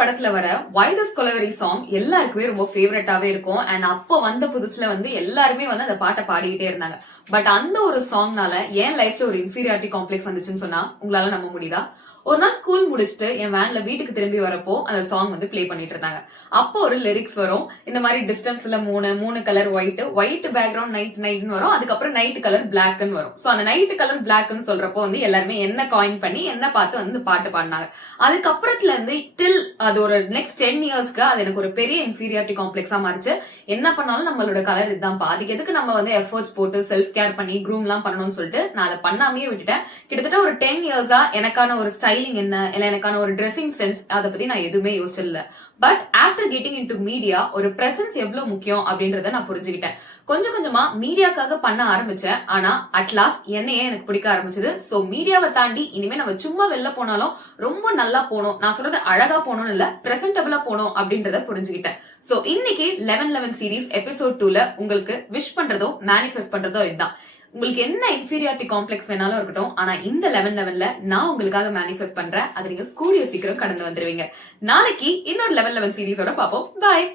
படத்துல வர virus கொலவெரி song எல்லாருக்குமே ரொம்ப ஃபேவரட்டாவே இருக்கும். அண்ட் அப்போ வந்த புதுசுல எல்லாருமே அந்த பாட்டை பாடிக்கிட்டே இருந்தாங்க. பட் அந்த ஒரு சாங்னால என் லைஃப்ல ஒரு இன்ஃபீரியாரிட்டி காம்ப்ளெக்ஸ் வந்துச்சுன்னு சொன்னா உங்களால நம்ப முடியுதா? ஒரு நாள் ஸ்கூல் முடிச்சுட்டு என் வேன்ல வீட்டுக்கு திரும்பி வரப்போ அந்த சாங் பிளே பண்ணிட்டு இருந்தாங்க. அப்போ ஒரு லிரிக்ஸ் வரும், இந்த மாதிரி டிஸ்டன்ஸ்ல மூணு கலர் ஒயிட் பேக்ரவுண்ட் நைட்னு வரும். அதுக்கப்புறம் நைட் கலர் பிளாக்னு வரும். சோ அந்த நைட் கலர் பிளாக்னு சொல்றப்போ எல்லாருமே என்ன காயின் பண்ணி என்ன பார்த்து இந்த பாட்டு பாடினாங்க. அதுக்கப்புறத்துல இருந்து டில் அது ஒரு நெக்ஸ்ட் 10 இயர்ஸ்க்கு அது எனக்கு ஒரு பெரிய இன்ஃபீரியாரிட்டி காம்ப்ளெக்ஸா மாறிச்சு. என்ன பண்ணாலும் நம்மளோட கலர் இதுதான், அதுக்கு எதுக்கு நம்ம எஃபர்ட்ஸ் போட்டு செல்ஃப் கேர் பண்ணி க்ரூம் எல்லாம் பண்ணணும்னு சொல்லிட்டு நான் அதை பண்ணாமே விட்டுட்டேன். கிட்டத்தட்ட ஒரு 10 இயர்ஸா எனக்கான ஒரு ஸ்டைலிங் என்ன, இல்ல எனக்கான ஒரு ட்ரெஸ்ஸிங் சென்ஸ் அதை பத்தி நான் எதுவுமே யோசிச்சதில்ல. But after getting into media ஒரு பிரசன்ஸ் எவ்வளவு முக்கியம் அப்படின்றத நான் புரிஞ்சுக்கிட்டேன். கொஞ்சம் கொஞ்சமா மீடியாக்காக பண்ண ஆரம்பிச்சேன். ஆனா அட்லாஸ்ட் என்னையே எனக்கு பிடிக்க ஆரம்பிச்சது. சோ மீடியாவை தாண்டி இனிமே நம்ம சும்மா வெளில போனாலும் ரொம்ப நல்லா போனோம், நான் சொல்றது அழகா போனோம்னு இல்ல, பிரசன்டபிளா போனோம் அப்படின்றத புரிஞ்சுக்கிட்டேன். சோ இன்னைக்கு 11 சீரீஸ் எபிசோட் 2ல உங்களுக்கு விஷ் பண்றதோ மேனிஃபெஸ்ட் பண்றதோ இதுதான். உங்களுக்கு என்ன இன்ஃபீரியாரிட்டி காம்ப்ளெக்ஸ் வேணாலும் இருக்கட்டும், ஆனா இந்த 11 நான் உங்களுக்காக மேனிஃபெஸ்ட் பண்றேன். அதை நீங்க கூடிய சீக்கிரம் கடந்து வந்துருவீங்க. நாளைக்கு இன்னொரு 11 சீரீஸோட பாப்போம். பாய்.